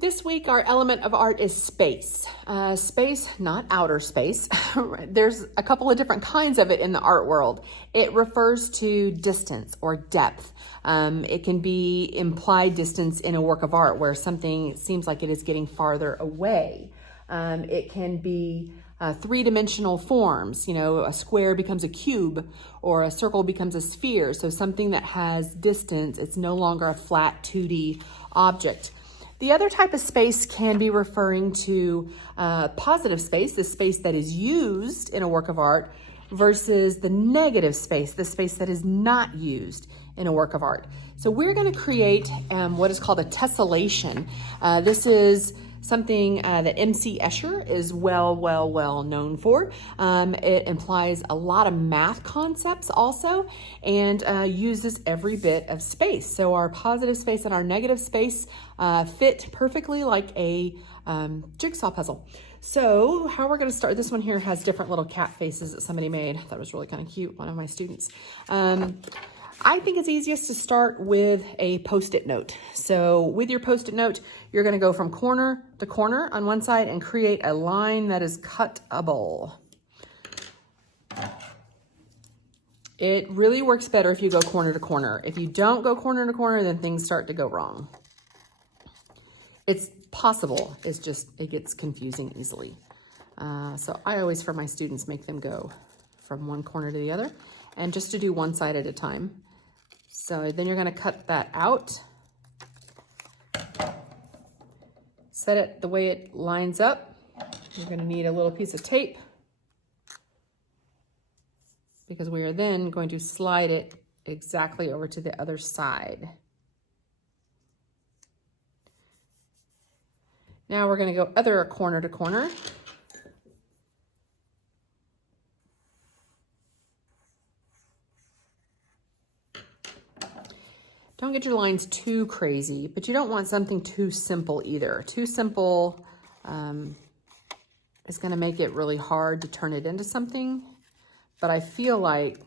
This week, our element of art is space. Space, not outer space. There's a couple of different kinds of it in the art world. It refers to distance or depth. It can be implied distance in a work of art where something seems like it is getting farther away. It can be three-dimensional forms. You know, a square becomes a cube or a circle becomes a sphere. So something that has distance, it's no longer a flat 2D object. The other type of space can be referring to positive space, the space that is used in a work of art, versus the negative space, the space that is not used in a work of art. So we're going to create what is called a tessellation. This is something that M.C. Escher is well known for. It implies a lot of math concepts also, and uses every bit of space. So our positive space and our negative space fit perfectly like a jigsaw puzzle. So how we're going to start, this one here has different little cat faces that somebody made. That was really kind of cute, one of my students. I think it's easiest to start with a Post-it note. So with your Post-it note, you're going to go from corner to corner on one side and create a line that is cuttable. It really works better if you go corner to corner. If you don't go corner to corner, then things start to go wrong. It's possible, it's just, it gets confusing easily. So I always, for my students, make them go from one corner to the other, and just to do one side at a time. So then you're going to cut that out, set it the way it lines up. You're going to need a little piece of tape because we are then going to slide it exactly over to the other side. Now we're going to go other corner to corner. Don't get your lines too crazy, but you don't want something too simple either. Too simple is going to make it really hard to turn it into something. But I feel like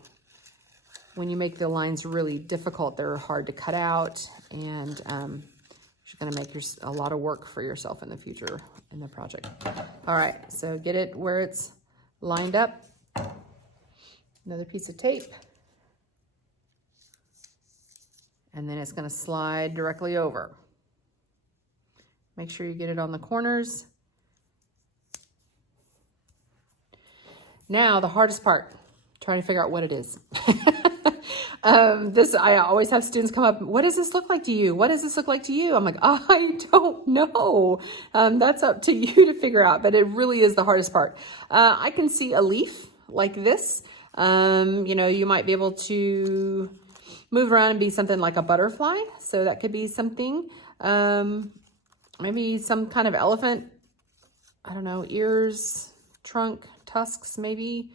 when you make the lines really difficult, they're hard to cut out, and you're going to make a lot of work for yourself in the future in the project. All right, so get it where it's lined up. Another piece of tape. And then it's going to slide directly over. Make sure you get it on the corners. Now, the hardest part, trying to figure out what it is. I always have students come up, what does this look like to you? What does this look like to you? I'm like, I don't know. That's up to you to figure out, but it really is the hardest part. I can see a leaf like this. You know, you might be able to move around and be something like a butterfly. So that could be something, maybe some kind of elephant. I don't know, ears, trunk, tusks maybe,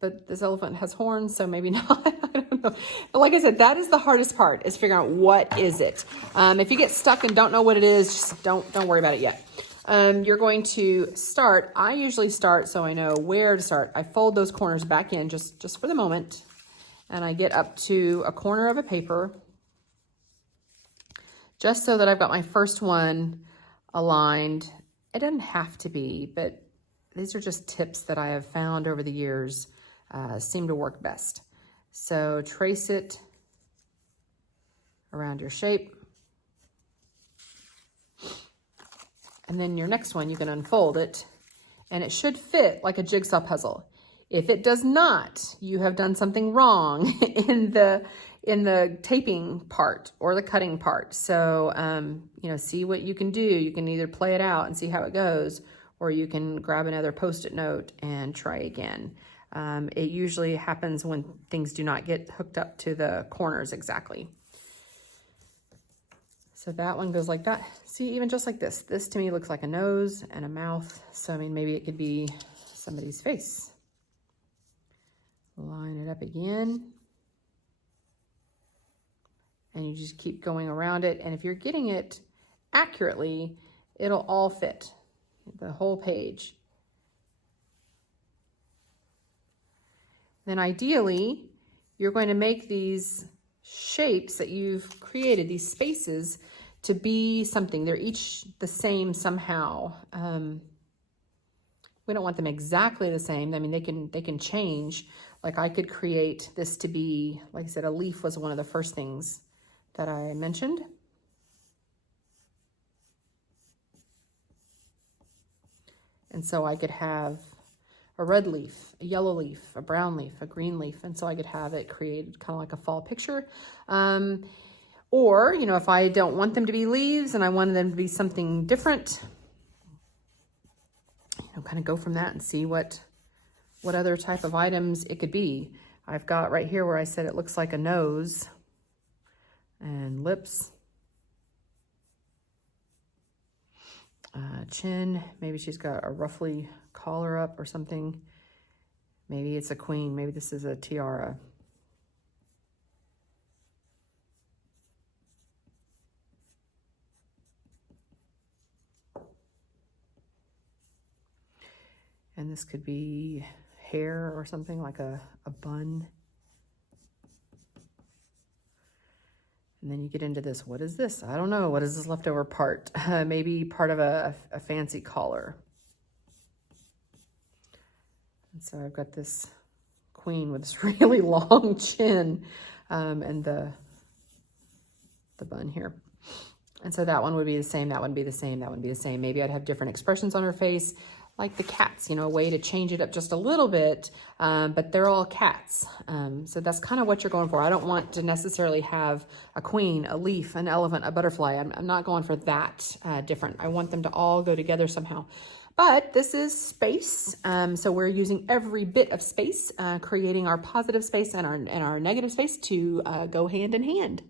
but this elephant has horns, so maybe not. I don't know. But like I said, that is the hardest part, is figuring out what is it. If you get stuck and don't know what it is, just don't worry about it yet. You're going to start, I usually start so I know where to start. I fold those corners back in just for the moment. And I get up to a corner of a paper just so that I've got my first one aligned. It doesn't have to be, but these are just tips that I have found over the years seem to work best. So trace it around your shape. And then your next one, you can unfold it, and it should fit like a jigsaw puzzle. If it does not, you have done something wrong in the taping part or the cutting part. So, you know, see what you can do. You can either play it out and see how it goes, or you can grab another Post-it note and try again. It usually happens when things do not get hooked up to the corners exactly. So that one goes like that. See, even just like this. This to me looks like a nose and a mouth. So, I mean, maybe it could be somebody's face. Line it up again. And you just keep going around it. And if you're getting it accurately, it'll all fit, the whole page. Then ideally, you're going to make these shapes that you've created, these spaces, to be something. They're each the same somehow. We don't want them exactly the same. I mean, they can change. Like I could create this to be, like I said, a leaf was one of the first things that I mentioned. And so I could have a red leaf, a yellow leaf, a brown leaf, a green leaf. And so I could have it created kind of like a fall picture. Or, you know, if I don't want them to be leaves and I wanted them to be something different, you know, kind of go from that and see what other type of items it could be. I've got right here where I said it looks like a nose and lips, chin. Maybe she's got a ruffly collar up or something. Maybe it's a queen. Maybe this is a tiara. And this could be hair or something like a bun. And then you get into this, what is this? I don't know. What is this leftover part? Maybe part of a fancy collar. And so I've got this queen with this really long chin and the bun here. And so that one would be the same, that would be the same, that would be the same. Maybe I'd have different expressions on her face, like the cats, you know, a way to change it up just a little bit, but they're all cats. So that's kind of what you're going for. I don't want to necessarily have a queen, a leaf, an elephant, a butterfly. I'm not going for that different. I want them to all go together somehow. But this is space, so we're using every bit of space, creating our positive space and our negative space to go hand in hand.